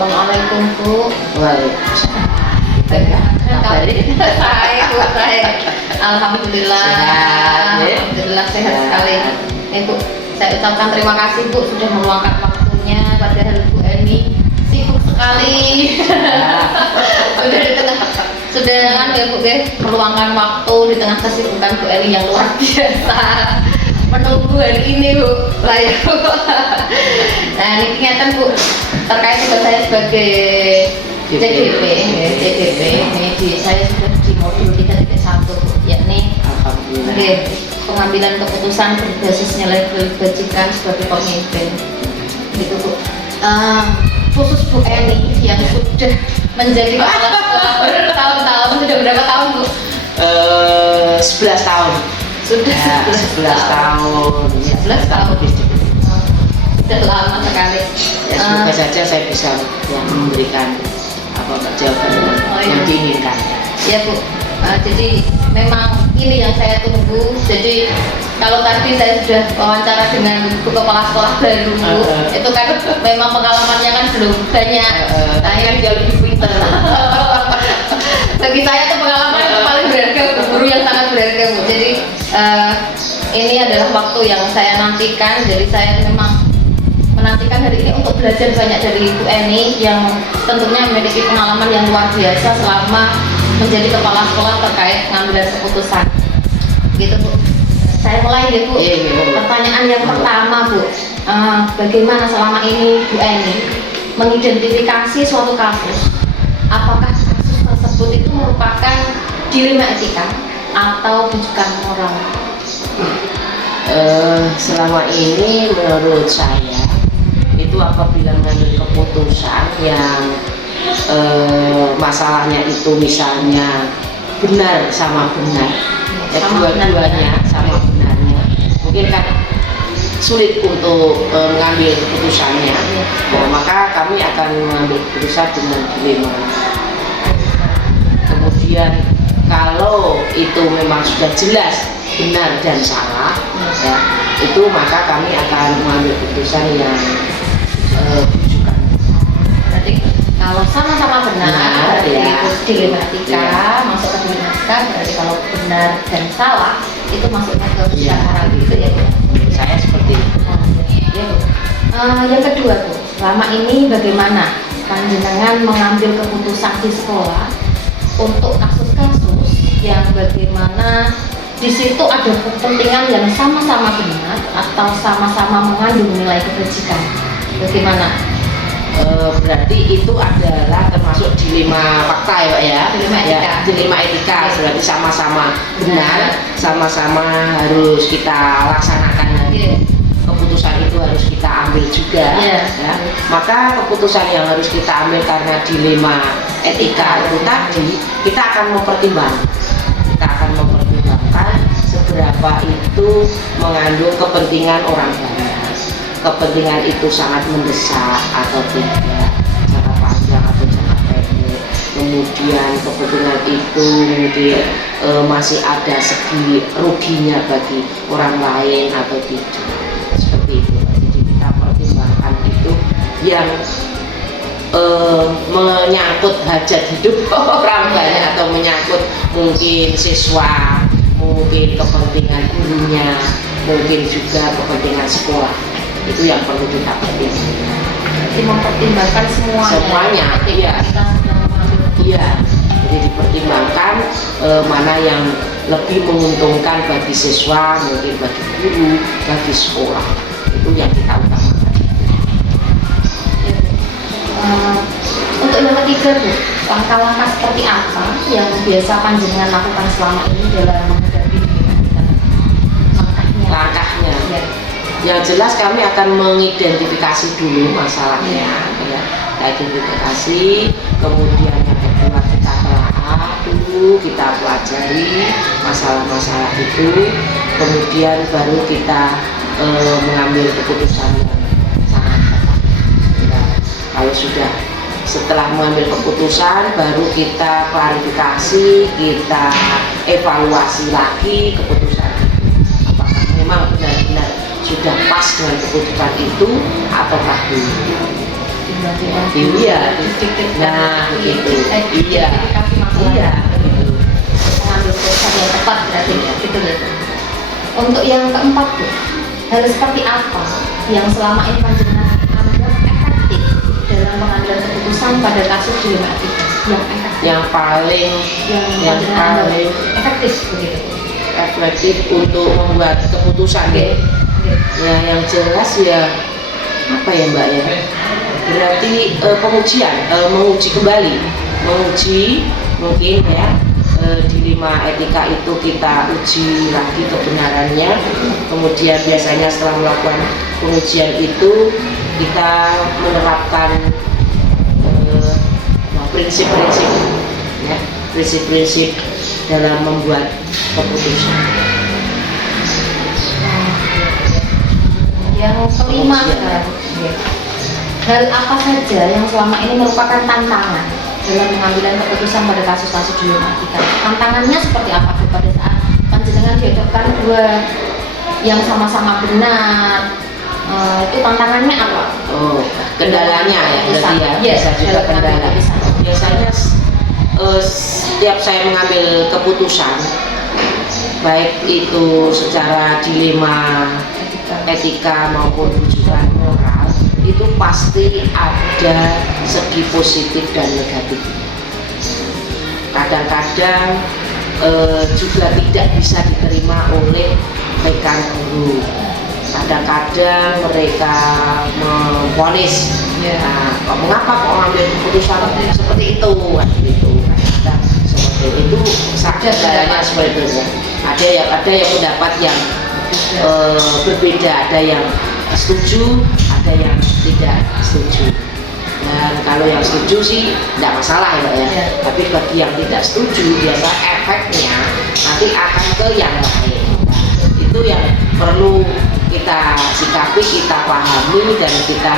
Assalamualaikum Bu. Waalaikumsalam. Saya. Alhamdulillah. Alhamdulillah sehat sekali. Bu, saya ucapkan terima kasih Bu sudah meluangkan waktunya, padahal Bu Eni sibuk sekali. Sudah ya Bu meluangkan waktu di tengah kesibukan Bu Eni yang luar biasa. Menunggu hari ini Bu ya. Nah ini kelihatan Bu terkait tugas saya sebagai CDP, saya sudah di modul 3.1 yakni pengambilan keputusan berbasis nilai kebajikan sebagai pemimpin gitu Bu. Khusus Bu Eni yang sudah menjadi kepala sekolah bertahun-tahun, sudah berapa tahun Bu? 11 tahun. Sudah ya, 11 tahun. 11 tahun. Sudah lama sekali. Ya, semoga saja saya bisa memberikan jawaban yang diinginkan. Ya Bu. Jadi memang ini yang saya tunggu. Jadi kalau tadi saya sudah wawancara dengan Bu Kepala Sekolah baru, itu kan memang pengalamannya kan belum banyak. Nah, yang jauh lebih pintar. Bagi saya itu pengalaman itu paling berharga, guru yang sangat berharga Bu. Jadi ini adalah waktu yang saya nantikan. Jadi saya memang menantikan hari ini untuk belajar banyak dari Bu Eni yang tentunya memiliki pengalaman yang luar biasa selama menjadi kepala sekolah terkait pengambilan keputusan. Gitu Bu. Saya mulai ya Bu. Pertanyaan yang pertama Bu, bagaimana selama ini Bu Eni mengidentifikasi suatu kasus? Apakah kasus tersebut itu merupakan dilema etika atau bujukan moral? Selama ini menurut saya itu apabila mengambil keputusan yang masalahnya itu misalnya benar sama benar, dua-duanya sama benarnya, mungkin kan sulit untuk mengambil keputusannya. Nah, maka kami akan mengambil keputusan dengan dilema. Kemudian kalau itu memang sudah jelas benar dan salah, ya, itu maka kami akan mengambil keputusan yang bujukan. Berarti kalau sama-sama benar, berarti itu dilematika, masuk ke dilematika. Berarti kalau benar dan salah itu masuknya ke bujukan moral gitu ya Bu. Saya seperti itu. Ya Bu. Yang kedua Bu, selama ini bagaimana panjenengan mengambil keputusan di sekolah untuk kasus-kasus yang bagaimana di situ ada kepentingan yang sama-sama benar atau sama-sama mengandung nilai kebajikan? Bagaimana? Berarti itu adalah termasuk dilema fakta ya, dilema etika. Berarti sama-sama benar, sama-sama harus kita laksanakan. Keputusan itu harus kita ambil juga, ya. Maka keputusan yang harus kita ambil karena dilema etika itu tadi, kita akan mempertimbangkan seberapa itu mengandung kepentingan orang banyak, kepentingan itu sangat mendesak atau tidak, jangka panjang atau jangka pendek, kemudian kepentingan itu mungkin masih ada segi ruginya bagi orang lain atau tidak, seperti itu. Jadi kita pertimbangkan itu yang menyangkut hajat hidup orang banyak atau menyangkut mungkin siswa, mungkin kepentingan gurunya, mungkin juga kepentingan sekolah. Itu yang perlu kita pertimbangkan. Jadi mempertimbangkan semuanya. Iya. Jadi dipertimbangkan mana yang lebih menguntungkan bagi siswa, mungkin bagi guru, bagi sekolah. Itu yang kita utamakan. Untuk yang ketiga Bu, langkah-langkah seperti apa yang biasa panjenengan lakukan selama ini dalam menghadapi langkahnya? Ya. Yang jelas kami akan mengidentifikasi dulu masalahnya, ya. Kita identifikasi, kemudian yang kedua kita telah dulu, kita pelajari masalah-masalah itu, kemudian baru kita mengambil keputusan yang sangat tepat. Ya. Kalau sudah setelah mengambil keputusan, baru kita klarifikasi, kita evaluasi lagi keputusan itu. Apakah memang benar-benar sudah pas dengan keputusan itu ataukah belum? berarti kan? Iya. Sedikit Nah, begitu. Iya. Identifikasi masalah. Iya, begitu. Mengambil keputusan yang tepat berarti ya, gitu ya. Untuk yang keempat Bu, hal seperti apa yang selama ini panjenengan anggap efektif dalam pengambilan keputusan pada kasus dilema etika? Yang efektif, Yang paling yang yang panjenengan anggap paling efektif begitu. efektif untuk membuat keputusan Oke. ya. Ya, yang jelas ya apa ya Mbak ya? Berarti pengujian, menguji kembali, menguji mungkin ya dilema etika itu kita uji lagi kebenarannya. Kemudian biasanya setelah melakukan pengujian itu kita menerapkan prinsip-prinsip ya, prinsip-prinsip dalam membuat keputusan. Yang kelima sekarang, hal apa saja yang selama ini merupakan tantangan dalam pengambilan keputusan pada kasus-kasus dilema etika? Tantangannya seperti apa Bu, pada saat panjenengan dihadapkan dua yang sama-sama benar? Itu tantangannya apa? Oh, kendalanya ya, berarti ya, Yes, bisa juga dalam pengambilan kendala. keputusan. Biasanya setiap saya mengambil keputusan, baik itu secara dilema etika maupun rujukan moral, itu pasti ada segi positif dan negatif. Kadang-kadang juga tidak bisa diterima oleh rekan guru. Kadang-kadang mereka memvonis, nah, mengapa kok mengambil keputusan seperti itu, gitu. Kadang seperti itu, kendalanya seperti itu. Ada yang pendapat yang berbeda, ada yang setuju, ada yang tidak setuju. Dan kalau yang setuju sih tidak masalah ya Mbak ya. Tapi bagi yang tidak setuju biasa efeknya nanti akan ke yang lain. Itu yang perlu kita sikapi, kita pahami, dan kita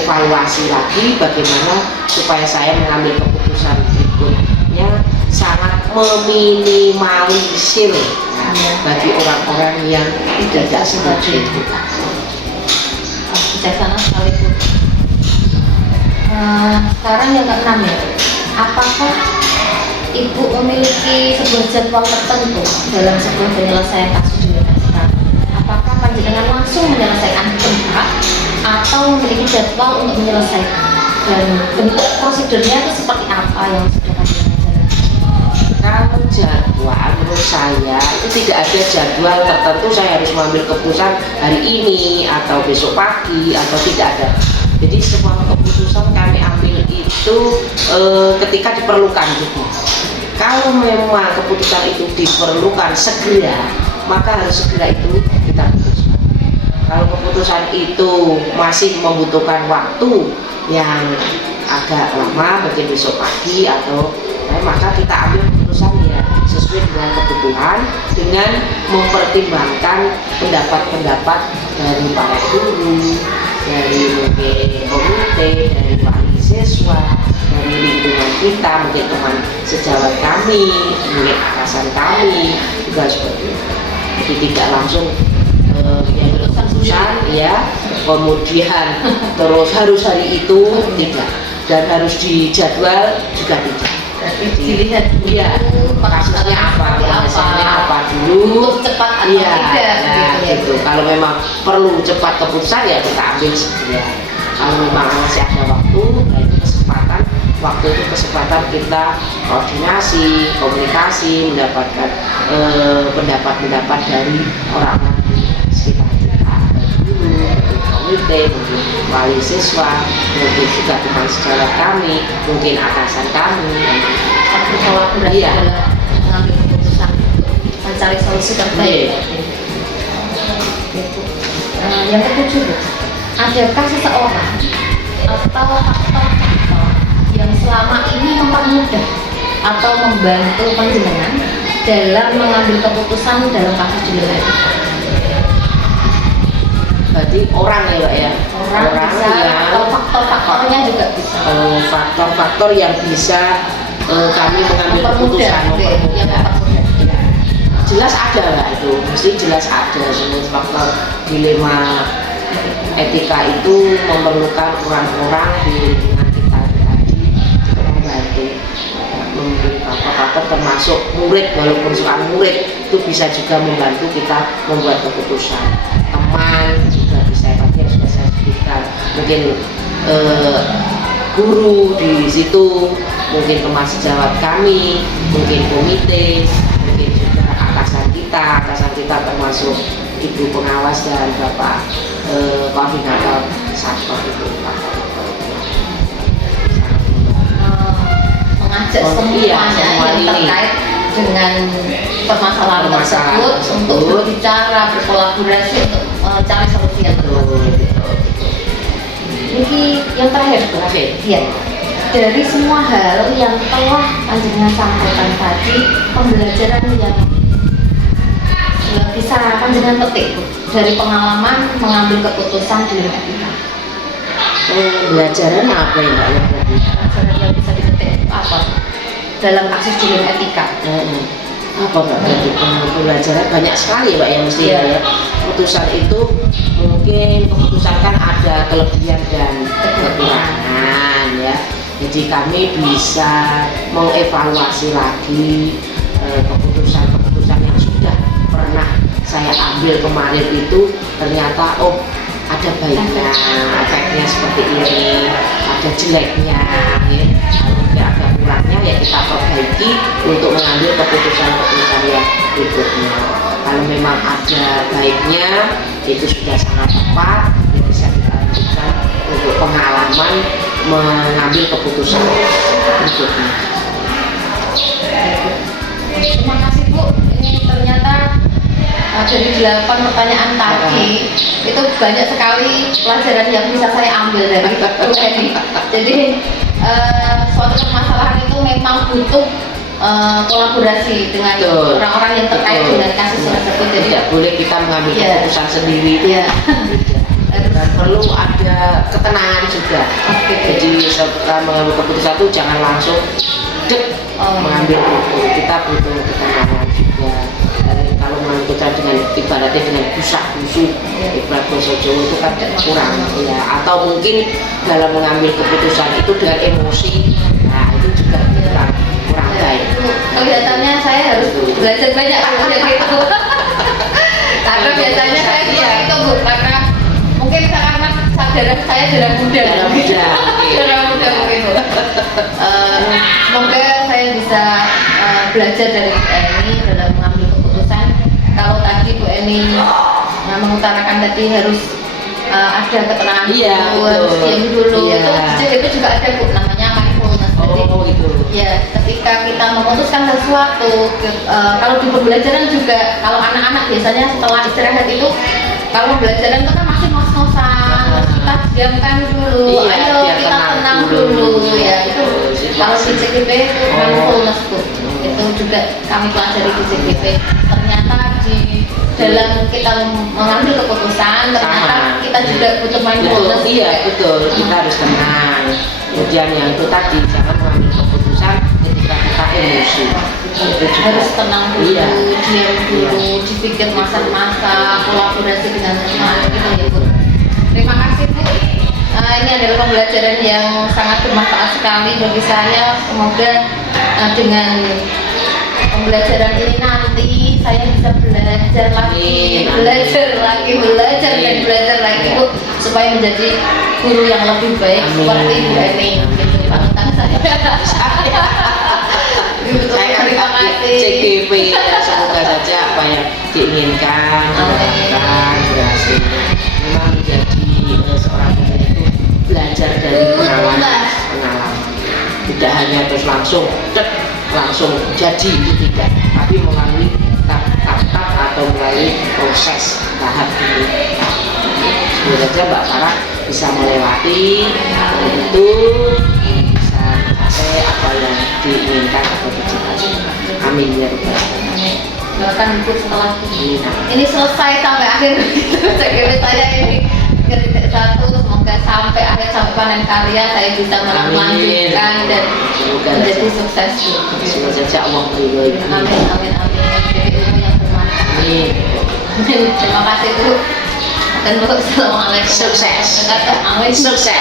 evaluasi lagi bagaimana supaya saya mengambil keputusan berikutnya sangat meminimalisir bagi orang-orang yang tidak setuju. Bijaksana sekali Bu. Sekarang yang keenam ya, apakah Ibu memiliki sebuah jadwal tertentu dalam sebuah penyelesaian kasus dilema etika? Apakah panjenengan langsung menyelesaikan tempat atau memiliki jadwal untuk menyelesaikan? Dan bentuk prosedurnya itu seperti apa yang sudah panjenengan jalankan? Kalau jadwal menurut saya itu tidak ada jadwal tertentu saya harus mengambil keputusan hari ini atau besok pagi atau tidak ada. Jadi semua keputusan kami ambil itu ketika diperlukan juga. Kalau memang keputusan itu diperlukan segera, maka harus segera itu kita putuskan. Kalau keputusan itu masih membutuhkan waktu yang agak lama, mungkin besok pagi atau maka kita ambil keputusan ya sesuai dengan kebutuhan, dengan mempertimbangkan pendapat-pendapat dari para guru, dari mungkin komite, dari wali siswa, dari lingkungan kita, mungkin teman sejawat kami, mungkin atasan kami juga seperti itu. Jadi tidak langsung yang keputusan ya kemudian terus harus hari itu tidak, dan harus dijadwal juga tidak. Dilihat Iya, kasusnya apa, penyelesaiannya apa dulu, untuk cepat atau iya, tidak ya, gitu. Kalau memang perlu cepat keputusan ya kita ambil segera. Kalau memang masih ada waktu, nah itu kesempatan. Waktu itu kesempatan kita koordinasi, komunikasi, mendapatkan pendapat-pendapat dari orang-orang di sekitar kita, guru, komite, mungkin wali siswa, mungkin juga teman sejawat kami, mungkin atasan kami. Berkolaborasi Iya. dalam mengambil keputusan untuk mencari solusi terbaik. Yang ketujuh Bu, adakah seseorang atau faktor-faktor yang selama ini mempermudah atau membantu panjenengan dalam mengambil keputusan dalam kasus dilema etika? Berarti orang ya Mbak ya? Orang bisa, atau faktor-faktornya juga bisa. Faktor-faktor yang bisa kami mengambil keputusan yang mempermudah. jelas ada lah, itu mesti jelas ada semua faktor dilema etika itu memerlukan orang-orang di lingkungan kita tadi untuk membantu, memberi faktor-faktor termasuk murid, walaupun soal murid itu bisa juga membantu kita membuat keputusan. Teman juga bisa, tadi yang sudah saya sebutkan, mungkin guru di situ, mungkin teman sejawat kami, mungkin komite, mungkin juga atasan kita termasuk ibu pengawas dan bapak koordinator satpam itu Pak. Mengajak semuanya yang terkait dengan permasalahan tersebut untuk berbicara, berkolaborasi untuk mencari solusi yang terbaik. Ini yang terakhir, Bu. Ya. Dari semua hal yang telah panjenengan sampaikan tadi, pembelajaran yang bisa panjenengan petik, Bu, dari pengalaman mengambil keputusan di lingkungan etika. Pembelajaran apa ya Mbak? Pembelajaran yang bisa dipetik apa dalam kasus di lingkungan etika? Apa Mbak? Berarti pembelajaran banyak sekali ya Mbak ya, mesti ya. Keputusan itu mungkin keputusan kan ada kelebihan dan kekurangan ya. Jadi kami bisa mengevaluasi lagi keputusan-keputusan yang sudah pernah saya ambil kemarin itu, ternyata oh ada baiknya, efeknya seperti ini, ada jeleknya, ya. Kalau ada kurangnya ya kita perbaiki untuk mengambil keputusan-keputusan yang berikutnya. Kalau memang ada baiknya itu sudah sangat tepat, ya bisa kita lanjutkan untuk pengalaman mengambil keputusan berikutnya. Terima kasih Bu. Ini ternyata dari 8 pertanyaan tadi itu banyak sekali pelajaran yang bisa saya ambil dari Bu Eni. Jadi suatu permasalahan itu memang butuh kolaborasi dengan orang-orang yang terkait dengan kasus tersebut. Jadi tidak boleh kita mengambil keputusan sendiri. Dan perlu ada ketenangan juga. Jadi setelah mengambil keputusan itu jangan langsung mengambil itu. Kita butuh ketenangan juga. Dan kalau menentukan dengan ibaratnya dengan busak-busuk, ibarat bahasa Jawa itu kan kurang ya. Atau mungkin dalam mengambil keputusan itu dengan emosi, nah itu juga kurang baik. Kelihatannya saya harus belajar banyak gitu. Karena biasanya saya seperti itu Bu, karena mungkin karena sadaran saya jarang muda mungkin Bu. Semoga saya bisa belajar dari Bu Eni dalam mengambil keputusan. Kalau tadi Bu Eni mengutarakan tadi harus ada ketenangan dulu, harus diam dulu. Itu juga ada Bu, namanya mindfulness. Jadi ya ketika kita memutuskan sesuatu, kalau di pembelajaran juga, kalau anak-anak biasanya setelah istirahat itu, kalau pembelajaran itu kan masih ngos-ngosan, kita diamkan dulu, ayo kita tenang dulu ya. Itu kalau di CGP itu mindfulness Bu, itu juga kami pelajari di CGP. Ternyata di dalam kita mengambil keputusan, ternyata kita juga butuh mindfulness. Iya betul, kita harus tenang. Kemudian yang itu tadi, jangan mengambil keputusan ketika kita emosi. Harus tenang dulu, diam dulu, dipikir masa-masa, kolaborasi dengan teman gitu ya Bu. Terima kasih Bu. Ini adalah pembelajaran yang sangat bermanfaat sekali bagi saya. Semoga dengan pembelajaran ini nanti saya bisa belajar lagi dan belajar lagi Bu, supaya menjadi guru yang lebih baik seperti Bu Eni gitu. Panutan saya. Terima kasih. CGP ya, semoga saja apa yang diinginkan dilakukan berhasil. Memang menjadi seorang guru itu belajar dari pengalaman. Tidak hanya terus langsung jadi itu tidak, tapi melalui tahap atau melalui proses tahap dulu. Semoga saja Mbak Farah bisa melewati itu, bisa sampai apa yang diinginkan atau dicita-cita. Amin ya Rabbal alamin. Doakan Bu setelah ini selesai sampai akhir CGP saya ini ke titik 1, semoga sampai akhir, sampai panen karya saya bisa melanjutkan dan menjadi sukses. Semoga saja Allah meridhoi. Amin. Jadi ilmu yang bermanfaat. Amin. Terima kasih Bu. dan assalamualaikum. Sukses. Amin. Sukses.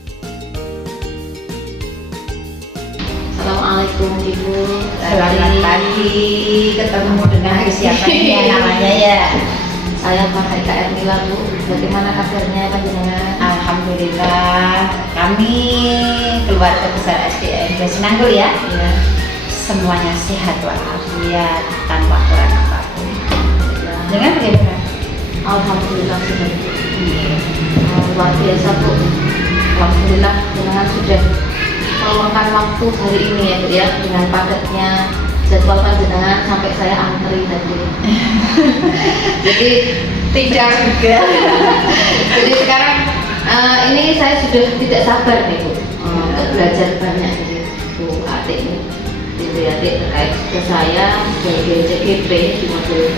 Assalamualaikum Ibu. Selamat pagi, ketemu dengan siapa ini namanya ya? Saya Pak Haika Ermila Bu. Bagaimana kabarnya panjenengan? Alhamdulillah, kami keluarga besar SDN Jasinanggul ya. Ya. Semuanya sehat walafiat tanpa kurang apapun. Dengan bagaimana? Alhamdulillah sudah. Luar biasa Bu. Alhamdulillah dengan sudah meluangkan waktu hari ini ya Bu ya, dengan padatnya jadwal panjenengan sampai saya antri tadi. Jadi Tidak juga. jadi sekarang ini saya sudah tidak sabar nih Bu untuk belajar banyak dari Bu Atik ini. Bu Atik terkait tugas saya sebagai JGP di modul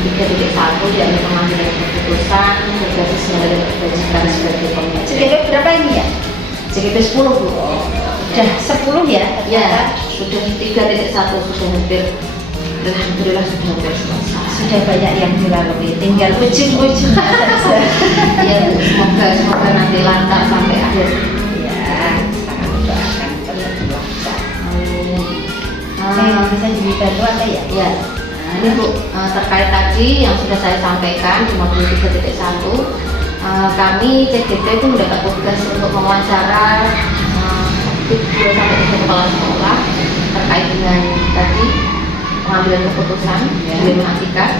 3.1 yakni pengambilan keputusan berbasis nilai dan kewajiban sebagai pengajar. JGP berapa ini ya? JGP 10 Bu. Sudah 10 ya? Ya, sudah 3.1 sudah hampir. Alhamdulillah sudah hampir selesai. Sudah banyak yang dilalui, tinggal ujung-ujungnya saja. Ya, semoga nanti lancar sampai akhir. Ya, sangat doakan terus lancar. Amin. Bisa dibantu apa ya? Ya, ini Bu, terkait tadi yang sudah saya sampaikan di modul 3.1, kami CGT itu mendapat tugas untuk mewawancara 2 sampai 3 kepala sekolah terkait dengan tadi pengambilan keputusan di matematika.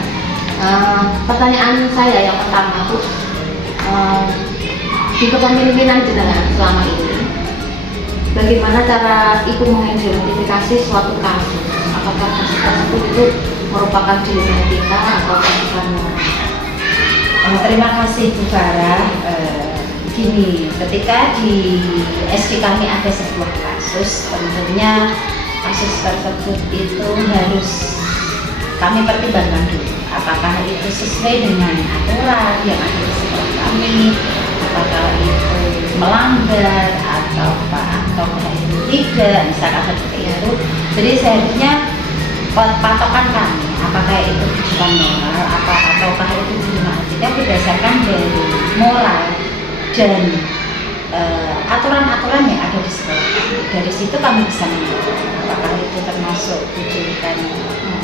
Pertanyaan saya yang pertama Bu, di kepemimpinan jenengan selama ini, bagaimana cara Ibu mengidentifikasi suatu kasus? Apakah kasus tersebut itu merupakan dilematika atau bukan? Terima kasih Bu Farah. Gini, ketika di SD kami ada sebuah kasus, tentunya kasus tersebut itu harus kami pertimbangkan dulu. Apakah itu sesuai dengan aturan yang ada di sekolah kami, apakah itu melanggar ataukah itu tidak, misalkan seperti itu. Jadi seharusnya patokan kami, apakah itu bukan moral, ataukah itu dilematika berdasarkan dari moral dan aturan-aturan yang ada di sekolah kami. Dari situ kami bisa menilai apakah itu termasuk dirujukan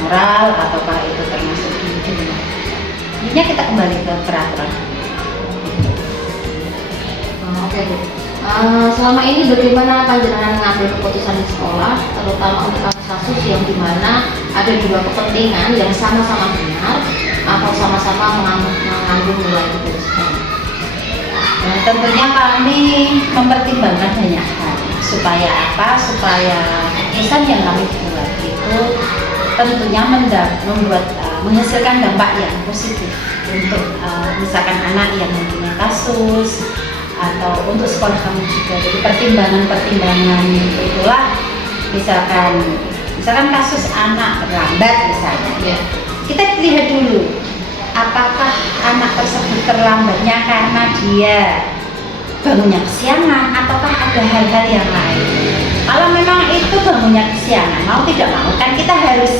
moral ataukah itu termasuk dilematika. Intinya kita kembali ke peraturan. Oke Bu. Selama ini bagaimana panjenengan mengambil keputusan di sekolah, terutama untuk kasus yang dimana ada 2 kepentingan yang sama-sama benar atau sama-sama mengandung nilai kebenaran? Tentunya kami mempertimbangkan banyak hal. Supaya apa? Supaya keputusan yang kami buat itu tentunya menghasilkan dampak yang positif untuk misalkan anak yang mempunyai kasus atau untuk sekolah kami juga. Jadi pertimbangan itulah misalkan kasus anak terlambat misalnya. Ya. Kita lihat dulu apakah anak tersebut terlambatnya karena dia bangunnya kesiangan ataukah ada hal-hal yang lain. Kalau memang itu bangunnya kesiangan, mau tidak mau kan kita harus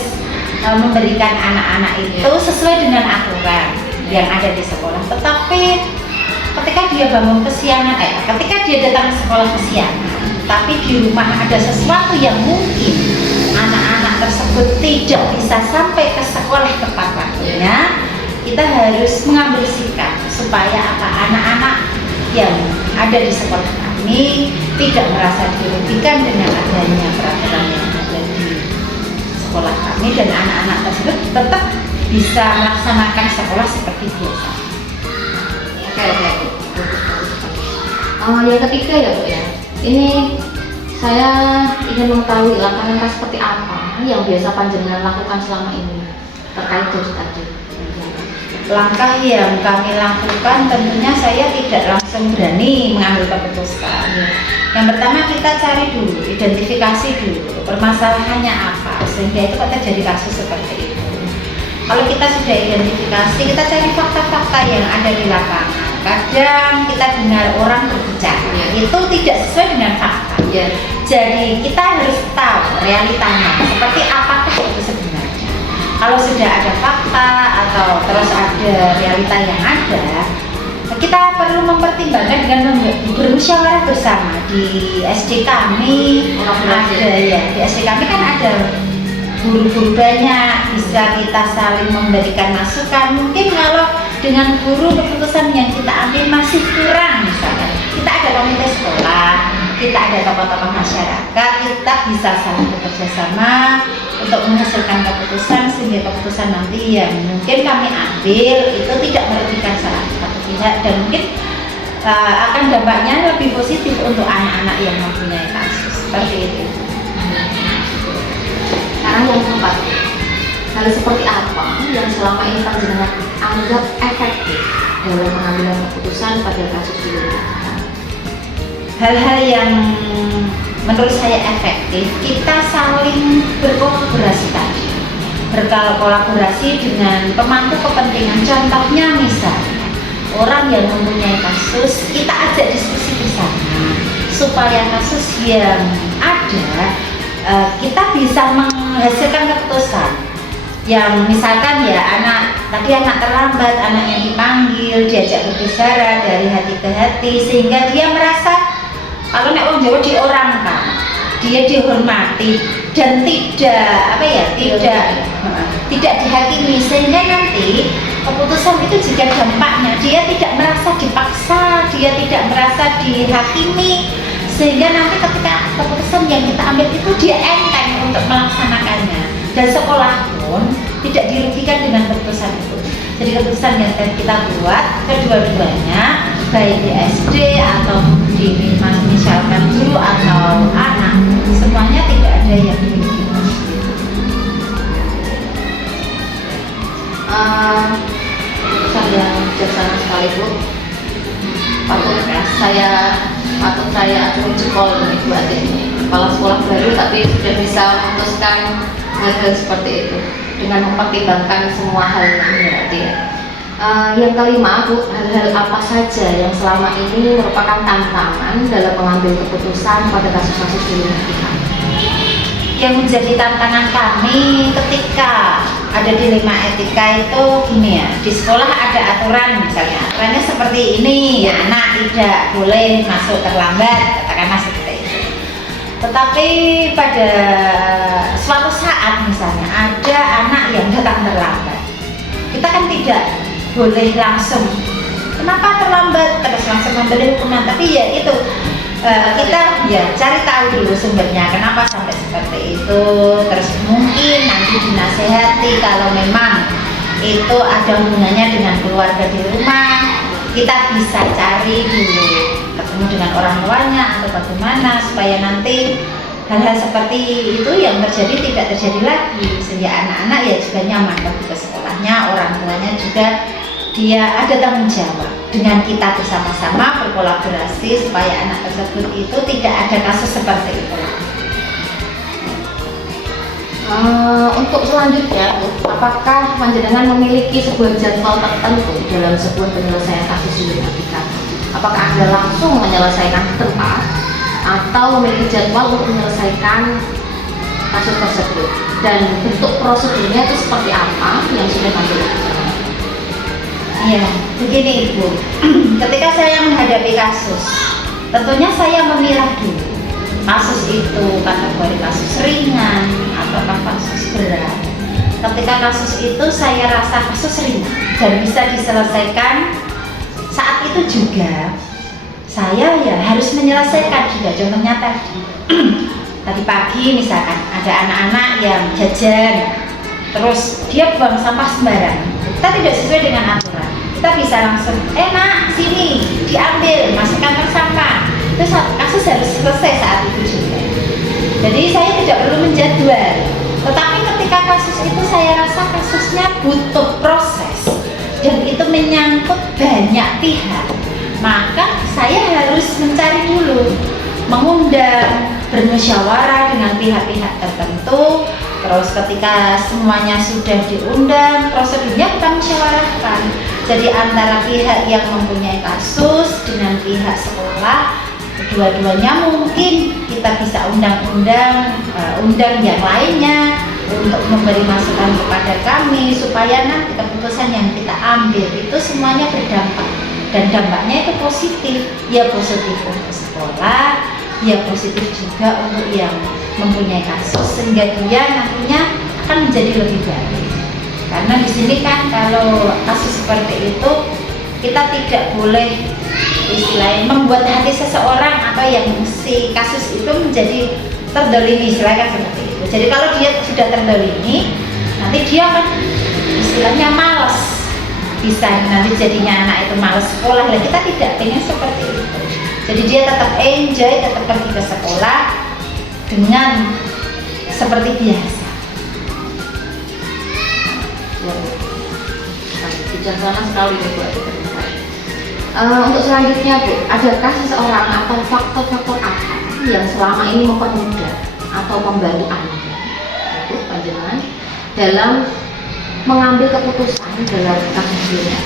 memberikan anak-anak itu sesuai dengan aturan yang ada di sekolah. Tetapi ketika dia bangun kesiangan, ketika dia datang ke sekolah kesiangan, tapi di rumah ada sesuatu yang mungkin anak-anak tersebut tidak bisa sampai ke sekolah tepat waktunya, kita harus mengambil sikap supaya anak-anak yang ada di sekolah kami tidak merasa dirugikan dengan adanya peraturan yang ada di sekolah kami, dan anak-anak tersebut tetap bisa melaksanakan sekolah seperti biasa. Oke. Yang ketiga ya Bu ya, ini saya ingin mengetahui langkah-langkah seperti apa yang biasa panjenengan lakukan selama ini terkait dari tadi. Langkah yang kami lakukan tentunya saya tidak langsung berani mengambil keputusan. Yang pertama kita cari dulu, identifikasi dulu permasalahannya apa sehingga itu terjadi kasus seperti itu. Kalau kita sudah identifikasi, kita cari fakta-fakta yang ada di lapangan. Kadang kita dengar orang berbicara itu tidak sesuai dengan fakta. Jadi kita harus tahu realitanya seperti apakah itu sebenarnya. Kalau sudah ada fakta atau terus ada realita yang ada, kita perlu mempertimbangkan dengan bermusyawarah bersama. Di SD kami ada ya, di SD kami kan ada guru-guru banyak, bisa kita saling memberikan masukan. Mungkin kalau dengan guru keputusan yang kita ambil masih kurang, misalkan kita ada komite sekolah, kita ada tokoh-tokoh masyarakat, kita bisa saling bekerja sama untuk menghasilkan keputusan, sehingga keputusan nanti yang mungkin kami ambil itu tidak merugikan salah satu pihak, dan mungkin akan dampaknya lebih positif untuk anak-anak yang mempunyai kasus seperti itu. Sekarang yang keempat, hal seperti apa yang selama ini panjenengan anggap efektif dalam pengambilan keputusan pada kasus ini? Hal-hal yang menurut saya efektif, kita saling berkolaborasi tadi, berkolaborasi dengan pemangku kepentingan. Contohnya misalnya orang yang mempunyai kasus, kita ajak diskusi bersama supaya kasus yang ada kita bisa menghasilkan keputusan. Yang misalkan ya anak terlambat, anak yang dipanggil, diajak berbicara dari hati ke hati, sehingga dia merasa kalau nek wong Jawa diorangkan, dia dihormati dan tidak dihakimi, sehingga nanti keputusan itu jika dampaknya dia tidak merasa dipaksa, dia tidak merasa dihakimi, sehingga nanti ketika keputusan yang kita ambil itu dia enteng untuk melaksanakannya, dan sekolah pun tidak dirugikan dengan keputusan itu. Jadi keputusan yang kita buat kedua-duanya, baik di SD atau di misalkan guru atau anak, semuanya tidak ada yang dirugikan. Keputusan yang bijaksana sekali Bu, patut saya acungi jempol untuk Ibu Ade ini, kepala sekolah baru tapi sudah bisa memutuskan hal-hal seperti itu dengan mempertimbangkan semua hal ini berarti ya. Yang kelima Bu, hal-hal apa saja yang selama ini merupakan tantangan dalam mengambil keputusan pada kasus-kasus di luar kita? Yang menjadi tantangan kami ketika ada dilema etika itu gini ya, di sekolah ada aturan, misalnya aturannya seperti ini ya, anak tidak boleh masuk terlambat, katakanlah seperti itu. Tetapi pada suatu saat misalnya ada anak yang datang terlambat, kita kan tidak boleh langsung kenapa terlambat terus langsung memberi hukuman, tapi ya itu kita ya cari tahu dulu sumbernya kenapa sampai seperti itu, terus mungkin nanti dinasehati kalau memang itu ada hubungannya dengan keluarga di rumah, kita bisa cari dulu ketemu dengan orang tuanya atau bagaimana supaya nanti hal-hal seperti itu yang terjadi tidak terjadi lagi, sehingga anak-anak ya juga nyaman pergi ke sekolahnya, orang tuanya juga dia ada tanggung jawab dengan kita bersama-sama berkolaborasi supaya anak tersebut itu tidak ada kasus seperti itu. Untuk selanjutnya, apakah panjenengan memiliki sebuah jadwal tertentu dalam sebuah penyelesaian kasus di etika? Apakah Anda langsung menyelesaikan tempat atau memiliki jadwal untuk menyelesaikan kasus tersebut? Dan bentuk prosedurnya itu seperti apa yang sudah Anda lakukan? Ya, begini Ibu, ketika saya menghadapi kasus, tentunya saya memilah dulu kasus itu kategori kasus ringan atau kasus berat. Ketika kasus itu saya rasa kasus ringan dan bisa diselesaikan, saat itu juga saya ya harus menyelesaikan juga. Contohnya tadi pagi misalkan ada anak-anak yang jajan, terus dia buang sampah sembarangan, kita tidak sesuai dengan aturan, kita bisa langsung nak sini diambil masukkan ke sampah, itu kasus harus selesai saat itu juga. Jadi saya tidak perlu menjadwal, tetapi ketika kasus itu saya rasa kasusnya butuh proses dan itu menyangkut banyak pihak, maka saya harus mencari dulu, mengundang, bermusyawarah dengan pihak-pihak tertentu. Terus ketika semuanya sudah diundang, prosedurnya kita musyawarahkan. Jadi antara pihak yang mempunyai kasus dengan pihak sekolah, kedua-duanya mungkin kita bisa undang yang lainnya untuk memberi masukan kepada kami supaya nanti keputusan yang kita ambil itu semuanya berdampak dan dampaknya itu positif, ya positif untuk sekolah, ya positif juga untuk yang mempunyai kasus, sehingga dia nantinya akan menjadi lebih baik. Karena di sini kan kalau kasus seperti itu kita tidak boleh istilahnya membuat hati seseorang atau yang si kasus itu menjadi terdolimi, istilahnya seperti itu. Jadi kalau dia sudah terdolimi, nanti dia akan istilahnya malas, bisa nanti jadinya anak itu malas sekolah. Lah kita tidak pengen seperti itu. Jadi dia tetap enjoy, tetap pergi ke sekolah dengan seperti biasa. Bijaksana sekali nih Bu. Untuk selanjutnya Bu, adakah seseorang atau faktor-faktor apa yang selama ini mempermudah atau membantu Anda, Bu, panjenengan dalam mengambil keputusan dalam kasus ini?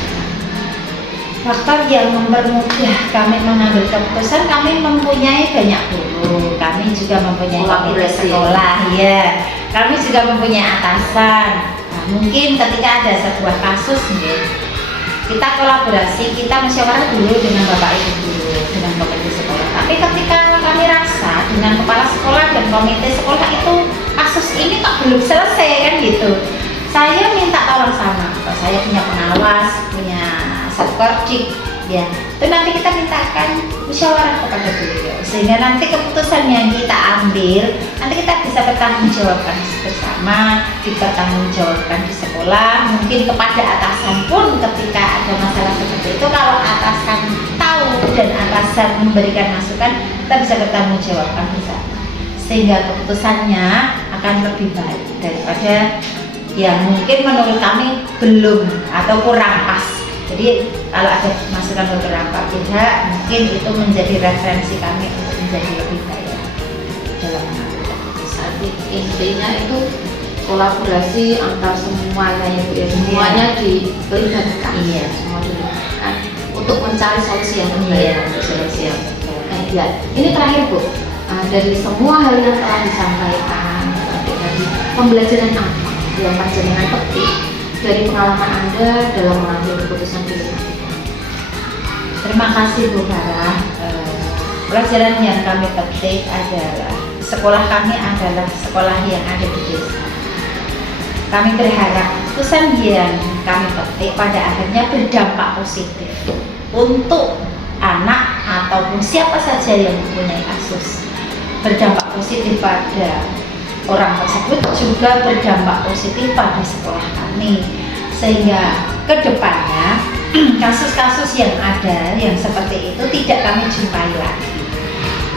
Faktor yang mempermudah kami mengambil keputusan, kami mempunyai banyak guru, kami juga mempunyai komite sekolah, ya. Kami juga mempunyai atasan. Nah, mungkin ketika ada sebuah kasus, kita kolaborasi, kita musyawarah dulu dengan Bapak Ibu guru, dengan komite sekolah. Tapi ketika kami rasa dengan kepala sekolah dan komite sekolah itu kasus ini kok belum selesai kan gitu, saya minta tolong sama, atau saya punya pengawas, punya satkordik, ya, itu nanti kita mintakan musyawarah kepada beliau, sehingga nanti keputusan yang kita ambil nanti kita bisa bertanggungjawabkan bersama, dipertanggungjawabkan di sekolah, mungkin kepada atasan pun ketika ada masalah seperti itu. Kalau atasan tahu dan atasan memberikan masukan, kita bisa bertanggungjawabkan bersama, sehingga keputusannya akan lebih baik daripada yang mungkin menurut kami belum atau kurang pas. Jadi kalau ada masukan beberapa pihak, mungkin itu menjadi referensi kami untuk menjadi lebih baik dalam mengambil keputusan. Intinya itu kolaborasi antar semuanya ya Bu, ya. Semuanya dilibatkan. Iya. Semua dilibatkan untuk mencari solusi yang terbaik. Iya. Untuk solusi yang terbaik. Ya. Ini terakhir Bu, dari semua hal yang telah disampaikan tadi, pembelajaran apa yang panjenengan petik dari pengalaman Anda dalam mengambil keputusan di rumah? Terima kasih Bu Farah. Pelajaran yang kami petik adalah sekolah kami adalah sekolah yang ada di desa. Kami berharap keputusan yang kami petik pada akhirnya berdampak positif untuk anak ataupun siapa saja yang mempunyai kasus. Berdampak positif pada orang tersebut, juga berdampak positif pada sekolah kami, sehingga kedepannya kasus-kasus yang ada yang seperti itu tidak kami jumpai lagi.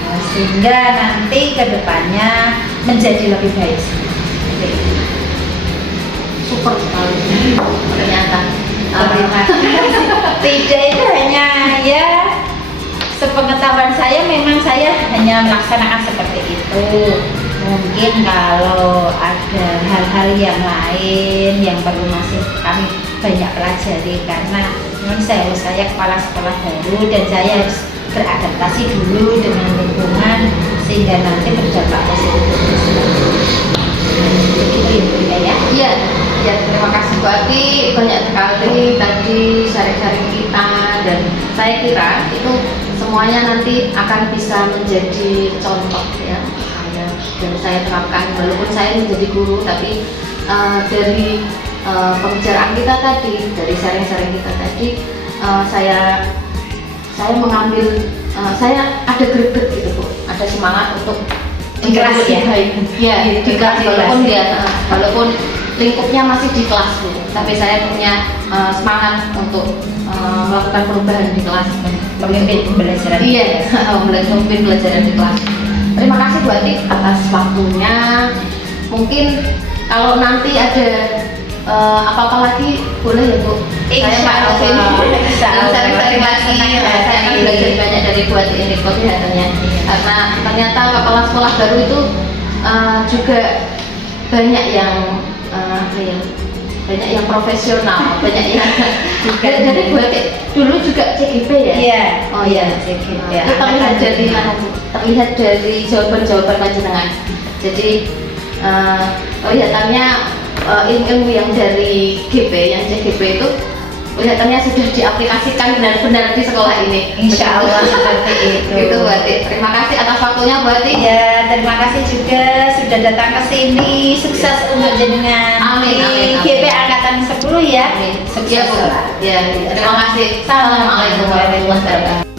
Nah, sehingga nanti kedepannya menjadi lebih baik. Super sekali ternyata. Tidak, itu hanya ya sepengetahuan saya, memang saya hanya melaksanakan seperti itu. Mungkin kalau ada hal-hal yang lain yang perlu masih kami banyak pelajari, karena memang saya kepala sekolah baru dan saya harus beradaptasi dulu dengan lingkungan sehingga nanti berdampak positif. Begitu ya. Iya, ya, terima kasih Bu Ati, banyak sekali tadi sharing-sharing kita, dan saya kira itu semuanya nanti akan bisa menjadi contoh ya, dan saya terapkan. Walaupun saya menjadi guru, tapi dari pembicaraan kita tadi, dari sharing-sharing kita tadi, saya mengambil, saya ada greget gitu Bu, ada semangat untuk Di kelas ya? baik. Ya, di kelas, walaupun lingkupnya masih di kelas Bu, tapi saya punya semangat untuk melakukan perubahan di kelas, Pemimpin pembelajaran. iya, memimpin pelajaran di kelas. Terima kasih Bu Ati atas waktunya. Mungkin kalau nanti ada apa-apa lagi boleh ya Bu, saya mau sharing lagi. Saya akan belajar banyak dari Bu Ati ini kelihatannya, karena ternyata kepala sekolah baru itu juga banyak yang banyak yang profesional, banyak yang juga. Jadi Bu Ati dulu juga CGP ya? Iya. Oh iya, CGP. Itu terlihat dari jawaban-jawaban panjenengan. Jadi kelihatannya ilmu yang dari GP, yang CGP itu kelihatannya sudah diaplikasikan benar-benar di sekolah ini. Insya Allah seperti itu. Itu Bu Ati. Terima kasih atas waktunya Bu Ati. Ya, terima kasih juga sudah datang ke sini. Sukses untuk jenengan. Amin, amin, amin. GP angkatan 10 ya. Amin. Sukses Ya Bu. selalu. Ya, terima kasih. Assalamualaikum warahmatullahi wabarakatuh.